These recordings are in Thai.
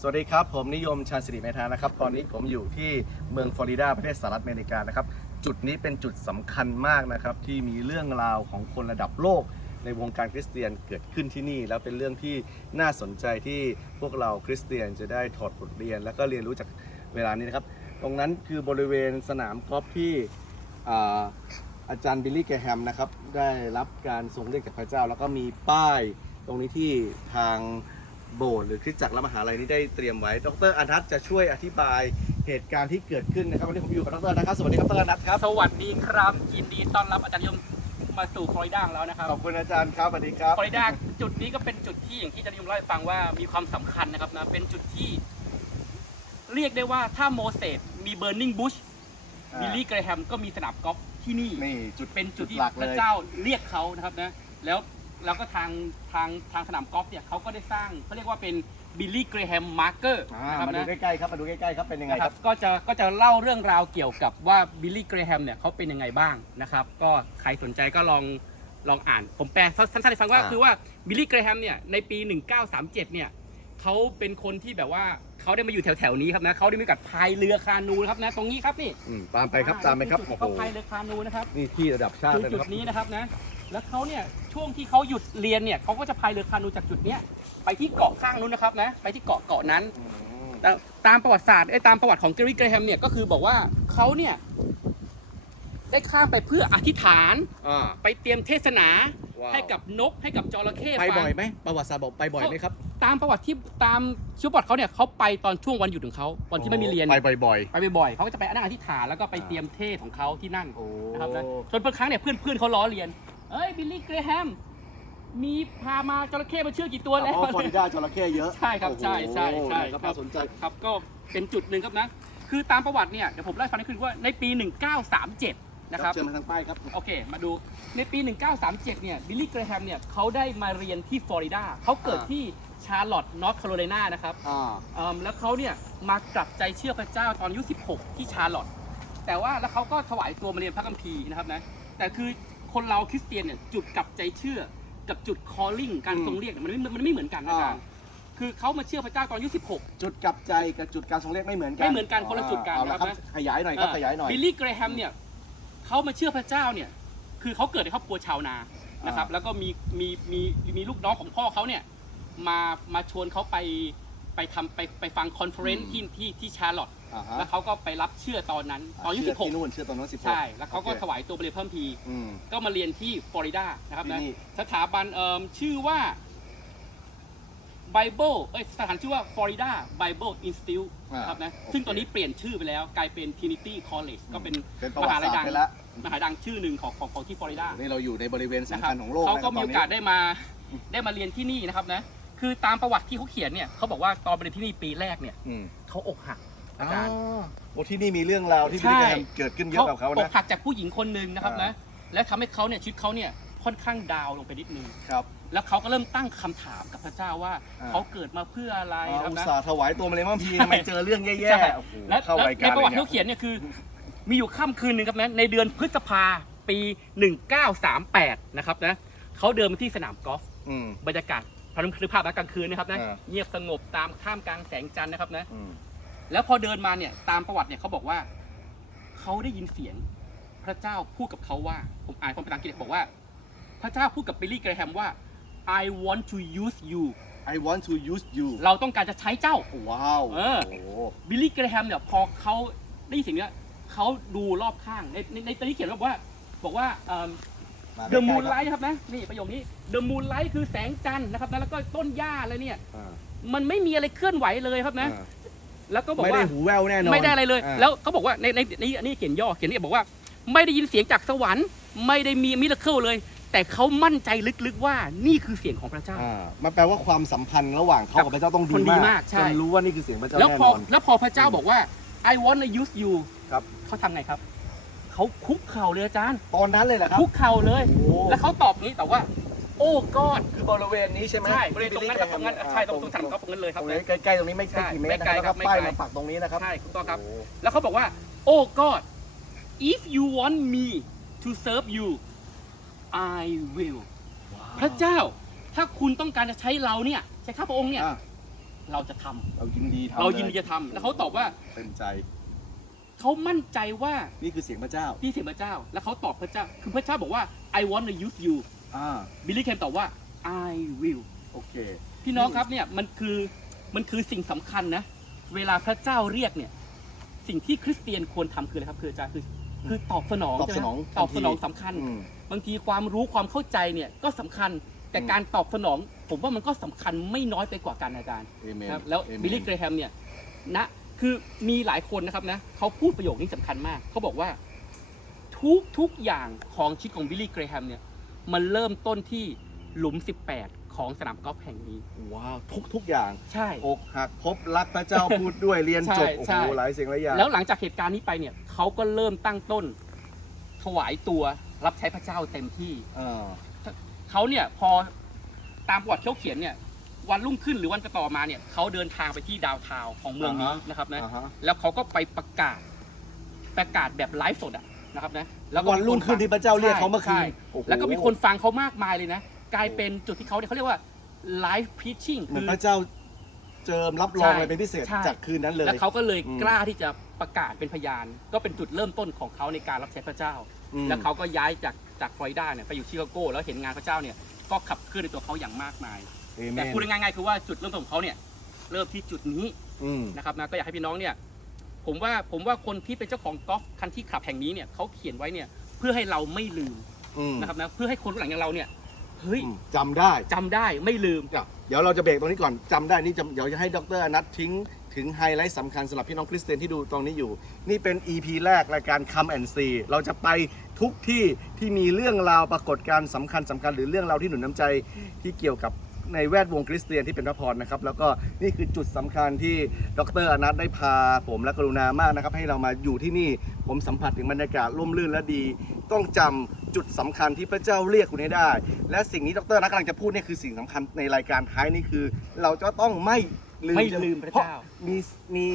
สวัสดีครับ ผมนิยมชาญสิริเมธานะครับ ตอนนี้ผมอยู่ที่เมืองฟลอริดาประเทศสหรัฐอเมริกานะครับ จุดนี้เป็นจุดสำคัญมากนะครับ ที่มีเรื่องราวของคนระดับโลก ในวงการคริสเตียนเกิดขึ้นที่นี่ แล้วเป็นเรื่องที่น่าสนใจที่พวกเราคริสเตียนจะได้ถอดบทเรียน แล้วก็เรียนรู้จากเวลานี้นะครับ ตรงนั้นคือบริเวณสนามกอล์ฟที่อาอาจารย์บิลลี่แกแฮมนะครับได้รับการทรงเรียกจากพระเจ้า แล้วก็มีป้ายตรงนี้ที่ทาง โบสถ์หรือคริสตจักรและมหาลัยนี้ได้เตรียมไว้ ดรอนัทจะช่วยอธิบายเหตุการณ์ที่เกิดขึ้นนะครับ วันนี้ผมอยู่กับดรนะครับ สวัสดีครับดรอนัทครับ สวัสดีครับยินดีต้อนรับอาจารย์ยมมาสู่ฟลอริดาของเรานะครับ ขอบคุณอาจารย์ครับ สวัสดีครับฟลอริดาจุดนี้ก็เป็นจุดที่อย่างที่อาจารย์ยมเล่าให้ฟังว่ามีความสำคัญนะครับนะ เป็นจุดที่ เรียกได้ว่าถ้าโมเสสมีเบ r ร์ i ิ g งบุชอ่าบิลลี่เกรแฮมก็มีสนามกอล์ฟที่นี่นี่จุดเป็นจุดที่หลักพเลระยเจ้าเรียกเขานะครับนะ แล้ว แล้วก็ทางทางทางสนามกอล์ฟเนี่ยเขาก็ได้สร้างเขาเรียกว่าเป็นบิลลี่เกรแฮมมาร์เกอร์อ่านะครับมาดูนะ ใกล้ๆครับมาดูใกล้ๆครับเป็นยังไงนะคครัรับบก็จะก็จะเล่าเรื่องราวเกี่ยวกับว่าบิลลี่เกรแฮมเนี่ยเขาเป็นยังไงบ้างนะครับก็ใครสนใจก็ลองลองอ่านผมแปลสั้นๆให้ฟังว่าอ่า คือว่าบิลลี่เกรแฮมเนี่ยในปี 1937 เนี่ยเขาเป็นคนที่แบบว่าเขาได้มาอยู่แถวๆนี้ครับนะเขาได้มีโอกาสพายเรือคานูนะครับนะตรงนี้ครับนี่อืมตามไปครับตามไปครับจุดโอ้ที่โหเขาพายเรือคานูนะครับนี่ที่ระดับชาติคือเลยจุนะดครับนี้นะครับนะ แล้วเขาเนี่ยช่วงที่เขาหยุดเรียนเนี่ยเขาก็จะพายเรือคานูจากจุดเนี้ยไปที่เกาะข้างนู้นนะครับนะไปที่เกาะเกาะนั้นอืมแต่ตามประวัติศาสตร์ไอ้ยตามประวัติของเจอรี่เกรแฮมเนี่ยก็คือบอกว่าเขาเนี่ยได้ข้ามไปเพื่ออธิษฐาน อ่าไปเตรียมเทศนาว้าวให้กับนกให้กับจระเข้ไปฟับ่อยไหมประวัติศาสตร์บอกไปบ่อยไหมครับตามประวัติที่ตามชีวประวัติเขาเนี่ยเขาไปตอนช่วงวันหยุดของเขาวันที่ไม่มีเรียนไปบ่อย ไปบ่อยๆเขาก็จะไปนั่งอธิษฐานแล้วก็ไปเตรียมเทศของเขาที่นั่นๆโอ้นะครับนะจนบางครั้งเนี่ยเพื่อนเพื่อนๆเขาล้อเลียน เอ้ยบิลลี่เกรแฮม มีพามาจระเข้มาเชื่อกี่ตัวแล้วอ๋อฟลอริดาจระเข้เยอะใช่ครับใช่ใช่ใช่โอ้โหนะครับครับน่าสนใจครับก็เป็นจุดหนึ่งครับนะ คือตามประวัติเนี่ยเดี๋ยวผมเล่าให้ฟังนิดนึงว่าในปี 1937 นะครับเชิญมาทางป้ายครับ โอเค มาดูในปี 1937 เนี่ยบิลลี่เกรแฮมเนี่ยเขาได้มาเรียนที่ฟลอริดาเขาเกิดอ่าที่ชาร์ลอตต์นอร์ทแคโรไลนานะครับอ่าเอิ่มแล้วเขาเนี่ยมากลับใจเชื่อพระเจ้าตอนอายุ 16 ที่ชาร์ลอตต์แต่ว่าแล้วเขาก็ถวายตัวมาเรียนพระคัมภีร์นะครับนะแต่คือ คนเราคริสเตียนเนี่ยจุดกลับใจเชื่อ กับจุด calling การอืมทรงเรียกเนี่ยมันไม่มันไม่เหมือนกันนะอาจารย์คือเขามาเชื่อพระเจ้าตอนอายุ16 จุดกลับใจกับจุดการทรงเรียกไม่เหมือนกันไม่เหมือนกันคนละจุดกันเอาละครับนะครับขยายหน่อยครับขยายหน่อยบิลลี่เกรแฮมเนี่ยเขามาเชื่อพระเจ้าเนี่ยคือเขาเกิดในครอบครัวชาวนานะครับอ่าแล้วก็มีมีมีมีลูกน้องของพ่อเขาเนี่ยมามาชวนเขาไป ไปทำไปไปฟังคอนเฟอเรนซ์ที่ที่ที่ชาร์ลอตต์อ่าฮะแล้วเขาก็ไปรับเชื่อตอนนั้นตอนอายุเชื่ที่นู่นเชื่อตอนนั้นสิบ16 ใช่ แล้วเขาก็ถวายตัวไปเรียนเพิ่มพีร์อืม ก็มาเรียนที่ฟลอริดานะครับนะที่นี่ สถาบันเอ่มชื่อว่า Bible เอ้ยสถานชื่อว่า Florida Bible Institute อ่านะครับนะโอเคซึ่งตอนนี้เปลี่ยนชื่อไปแล้วกลายเป็น Trinity College ก็เป็นเป็นประวัติศาสตร์ไปแล้ว มหาลัยดังชื่อหนึ่งของของของที่ฟลอริดานี่เราอยู่ในบริเวณนะสำครัคับญของโลกเขานะคก็รับมีตโอกาสได้มาได้มาเรียนที่นี่นะครับนะ คือตามประวัติที่เขาเขียนเนี่ยเขาบอกว่าตอนไปเรียนที่นี่ปีแรกเนี่ยอืมเขาอกหักอ๋อาอจารย์ โอ้ที่นี่มีเรื่องราวที่ใช่พิธีกรรมเกิดขึ้นเยอะกับเขาอนะกหักจากผู้หญิงคนหนึ่งนะครับอ่านะและทำให้เขาเนี่ยชีวิตเขาเนี่ยค่อนข้างดาวน์ลงไปนิดนึงครับ แล้วเขาก็เริ่มตั้งคำถามกับพระเจ้าว่าอ่า เขาเกิดมาเพื่ออะไรอ๋อครับอุตนะ ส่าห์ถวายตัวมาเลยมั่งพีใช่ทำไมเจอเรื่องแย่ใช่ ๆโอ้โหและเข้าและรายในการประวัติลที่เขาเขียนเนี่ยคือ มีอยู่ค่ำคืนหนึ่งครับนะในเดือนพฤษภาปี 1938 นะครับนะเขาเดินมาที่สนามกอล์ฟอืมบรรยากาศ พานุคือภาพนะกลางคืนนะครับนะ อ่า เงียบสงบตามท่ามกลางแสงจันทร์นะครับนะ อืมแล้วพอเดินมาเนี่ยตามประวัติเนี่ยเขาบอกว่าเขาได้ยินเสียงพระเจ้าพูดกับเขาว่า ผมอ่านความภาษาอังกฤษบอกว่า พระเจ้าพูดกับบิลลี่เกรแฮมว่า I want to use you I want to use you เราต้องการจะใช้เจ้า ว้าวเออ โอ้โหบิลลี่เกรแฮมเนี่ยพอเขาได้ยินเสียงเนี้ยเขาดูรอบข้างในในในตอนนี้เขียนว่าบอกว่าเอ่อมา The ใกล้ๆ moonlight นะครับนะนี่ประโยคนี้ The moonlight คือแสงจันทร์นะครับนะแล้วก็ต้นหญ้าอะไรเนี่ย อ่ามันไม่มีอะไรเคลื่อนไหวเลยครับนะ อ่าแล้วก็บอกไม่ว่าได้หูแว่วแน่นอนไม่ได้อะไรเลยาแล้วเขาบอกว่าในในในอันนี้เขียนย่อเขียนนี่บอกว่า ไม่ได้ยินเสียงจากสวรรค์ ไม่ได้มีมิราเคิลเลย แต่เขามั่นใจลึกๆว่านี่คือเสียงของพระเจ้า อ่ามันแปลว่าความสัมพันธ์ระหว่างเขากับพระเจ้าต้องคนดีดีมากใช่ จนรู้ว่านี่คือเสียงพระเจ้าแล้วแน่พอนอน แล้วพอพระเจ้าบอกว่า I want to use you ครับ เขาทำไงครับ เขาคุกเข่าเลยอาจารย์ ตอนนั้นเลยเหรอครับ คุกเข่าเลย โอ้โหแล้วเขาตอบงี้แต่ว่า โอ้กอดคือบริเวณนี้ใช่ไหมใช่บริเวณตรงนั้นครับตรงนั้นใช่ตรงตรงสนามกอล์ฟตรงนั้นเลยคตรับ รงนี้ใกล้ๆตรงนี้ไม่ใช่ใกล้กี่เมตรไม่นะไกลครับแล้วครัก็บป้ายไม่ไกล มาปักตรงนี้นะครับใช่ถูกต้องครับ โอ้โหแล้วเขาบอกว่า โอ้ God if you want me to serve you I will พระเจ้า ถ้าคุณต้องการจะใช้เราเนี่ย ใช้ข้าพระองค์เนี่ย อะเราจะทำเรายินดีทำเรายินดีลจะทำแล้วเขาตอบว่า เต็มใจ เขามั่นใจว่านี่คือเสียงพระเจ้าพี่เสียงพระเจ้า แล้วเขาตอบพระเจ้า คือพระเจ้าบอกว่า I want to use you อ่าบิลลี่เคมตอบว่า I will โอเค พี่น้องครับเนี่ยมันคือมันคือสิ่งสำคัญนะ เวลาพระเจ้าเรียกเนี่ย สิ่งที่คริสเตียนควรทำคืออะไรครับคืออาจารย์คือคือตอบสนองตอบสนองใช่ไหมตอบสนองทันทีสำคัญ อืม บางทีความรู้ความเข้าใจเนี่ยก็สำคัญแต่อืม การตอบสนอง ผมว่ามันก็สำคัญไม่น้อยไปกว่ากันอาจารย์เอเมนครับแล้วเอเมนบิลลี่เกรแฮมเนี่ยนะ คือมีหลายคนนะครับนะเขาพูดประโยคนี้สำคัญมาก เขาบอกว่า ทุกทุกอย่างของชีวิตของบิลลี่เกรแฮมเนี่ย มันเริ่มต้นที่หลุม 18 ของสนามกอล์ฟแห่งนี้ ว้าว ทุกทุกอย่างใช่อกหักพบรักพระเจ้าพูดด้วยเรียนจบใช่โอ้ใช่โหหลายสิ่งหลายอย่างแล้วหลังจากเหตุการณ์นี้ไปเนี่ยเขาก็เริ่มตั้งต้น ถวายตัวรับใช้พระเจ้าเต็มที่ เออเขาเนี่ยพอตามประวัติเขาเขียนเนี่ย วันรุ่งขึ้นหรือวันต่อมาเนี่ยเขาเดินทางไปที่ดาวน์ทาวน์ของเมืองนี้อ่าฮะนะครับนะอ่าฮะ แล้วเขาก็ไปประกาศประกาศแบบไลฟ์สดอะนะครับนะแล้วก็วันรุ่งขึ้นที่พระเจ้าเรียกเขาเมื่อคืนใช่โอ้โหแล้วก็มีคนฟังเขามากมายเลยนะ กลายเป็นจุดที่เขาเนี่ยเขาเรียกว่าไลฟ์พ e ชชิ่ง เหมือคืนอพระเจ้าเจิมรับรองใช่อะไรเป็นพิเศษใช่ จากคืนนั้นเลย แล้วเขาก็เลยอืมกล้าที่จะประกาศเป็นพยาน ก็เป็นจุดเริ่มต้นของเขาในการรับใช้พระเจ้า อืม แล้วเขาก็ย้ายจากจากฟลอริดาเนี่ยไปอยู่ชิคาโก แล้วเห็นงานพระเจ้าเนี่ยก็ขับเคลื่อนในตัวเขาอย่างมากมาย เอเมแต่นพูดง่ายๆคือว่าจุดเริ่มต้นของเขาเนี่ยเริ่มที่จุดนี้อืมนะครับนะก็อยากให้พี่น้องเนี่ยผมว่าผมว่าคนที่เป็นเจ้าของกอล์ฟคันที่ขับแห่งนี้เนี่ยเขาเขียนไว้เนี่ยเพื่อให้เราไม่ลืมอืมนะครับนะเพื่อให้คนรุ่นหลังอย่างเราเนี่ยเฮ้ยอืมจำได้ จำได้ไม่ลืมเดี๋ยวเราจะเบรกตรงนี้ก่อนจำได้นี่จำเดี๋ยวจะให้ดรอนัททิ้งถึงไฮไลท์สำคัญสำหรับพี่น้องคริสเตียนที่ดูตรงนี้อยู่ นี่เป็น EP แรกรายการ Come and See เราจะไปทุกที่ที่มีเรื่องราวปรากฏการณ์สำคัญสำคัญหรือเรื่องราวที่หนุนน้ำใจที่เกี่ยวกับ ในแวดวงคริสเตียนที่เป็นพระพรนะครับ แล้วก็นี่คือจุดสำคัญที่ดรอนัทได้พาผมและกรุณามากนะครับ ให้เรามาอยู่ที่นี่ผมสัมผัสถึงบรรยากาศร่มรื่นและดี ต้องจำจุดสำคัญที่พระเจ้าเรียกคุณให้ได้ และสิ่งนี้ดรนัทกำลังจะพูดเนี่ยคือสิ่งสำคัญในรายการท้ายนี่คือ เราจะต้องไม่ลืมไม่ลืมพระเจ้าพมีมี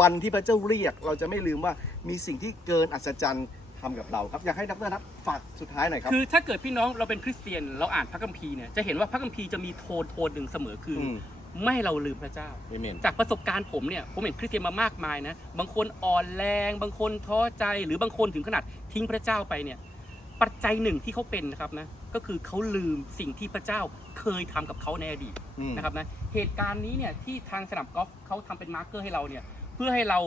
วันที่พระเจ้าเรียก เราจะไม่ลืมว่ามีสิ่งที่เกินอัศจรรย์ ทำกับเราครับ อยากให้ดรนัทฝากสุดท้ายหน่อยครับ คือถ้าเกิดพี่น้องเราเป็นคริสเตียนเราอ่านพระคัมภีร์เนี่ยจะเห็นว่าพระคัมภีร์จะมีโทนโทนหนึ่งเสมอคืออม ไม่ให้เราลืมพระเจ้า เอเมน จากประสบการณ์ผมเนี่ยผมเห็นคริสเตียนมามากมายนะบางคนอ่อนแรง บางคนท้อใจหรือบางคนถึงขนาดทิ้งพระเจ้าไปเนี่ยปัจจัยหนึ่งที่เขาเป็นนะครับนะก็คือเขาลืมสิ่งที่พระเจ้าเคยทำกับเขาในอดีต อืม นะครับนะเหตุการณ์นี้เนี่ยที่ทางสนามกอล์ฟเขาทำเป็นมาร์กเกอร์ให้เราเนี่ยเพื่อให้เรา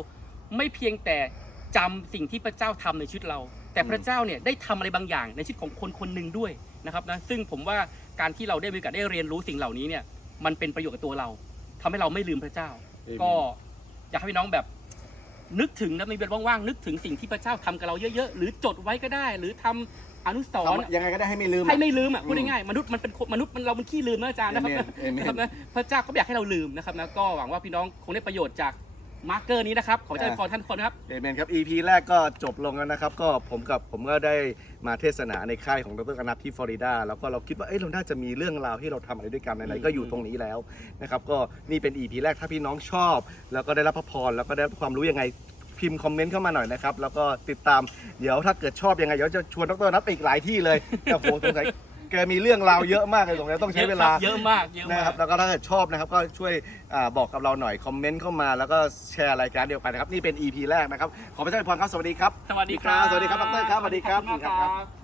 ไม่เพียงแต่ จำสิ่งที่พระเจ้าทำในชีวิตเรา แต่พระเจ้าเนี่ยได้ทำอะไรบางอย่างในชีวิตของคนคนหนึ่งด้วยนะครับนะซึ่งผมว่าการที่เราได้มีโอกาสได้เรียนรู้สิ่งเหล่านี้เนี่ยมันเป็นประโยชน์กับตัวเราทำให้เราไม่ลืมพระเจ้า ก็อยากให้พี่น้องแบบนึกถึงนะมีเวลาว่างๆนึกถึงสิ่งที่พระเจ้าทำกับเราเยอะๆ หรือจดไว้ก็ได้ หรือทำอนุสรณ์ทำยังไงก็ได้ให้ไม่ลืมให้ไม่ลืมอะอืมพูดง่ายๆมนุษย์มันเป็นคนมนุษย์มันเรามันขี้ลืมนะอาจารย์นะครับเอเมนเอเมนนะครับนะพระเจ้าก็ไม่อยากให้เราลืมนะครับนะก็หวังว่าพี่น้องคงได้ประโยชน์จาก มาร์เกอร์นี้นะครับขอเจริญพรท่านทุกคนนะครับ เอเมนครับ EP แรกก็จบลงแล้วนะครับ ก็ผมกับผมก็ได้มาเทศนาในค่ายของดรอนัทที่ฟลอริดา แล้วก็เราคิดว่า เอ้ยเราน่าจะมีเรื่องราวที่เราทำอะไรด้วยกันไหนๆก็อยู่ตรงนี้แล้วนะครับ ก็นี่เป็น EP แรกถ้าพี่น้องชอบ แล้วก็ได้รับพระพร แล้วก็ได้รับความรู้ยังไงพิมพ์คอมเมนต์เข้ามาหน่อยนะครับ แล้วก็ติดตาม เดี๋ยวถ้าเกิดชอบยังไง เดี๋ยวจะชวนดรนัทไปอีกหลายที่เลยแต่โหสงสัย แกมีเรื่องราวเยอะมากเลยตรงนี้ต้องใช้เวลาเยอะมากเยอะนะมาคกรับแล้วก็ถ้าเกิดชอบนะครับก็ช่วยอาบอกกับเราหน่อยคอมเมนต์เข้ามาแล้วก็แชร์รายการเดียวกันนะครับนี่เป็น EP แรกนะครับขอพระเจ้าอวยพรครับสวัสดีครับ สวัสดีครับสวัสดีครับดรครับสวัสดีครับขอณมากครับ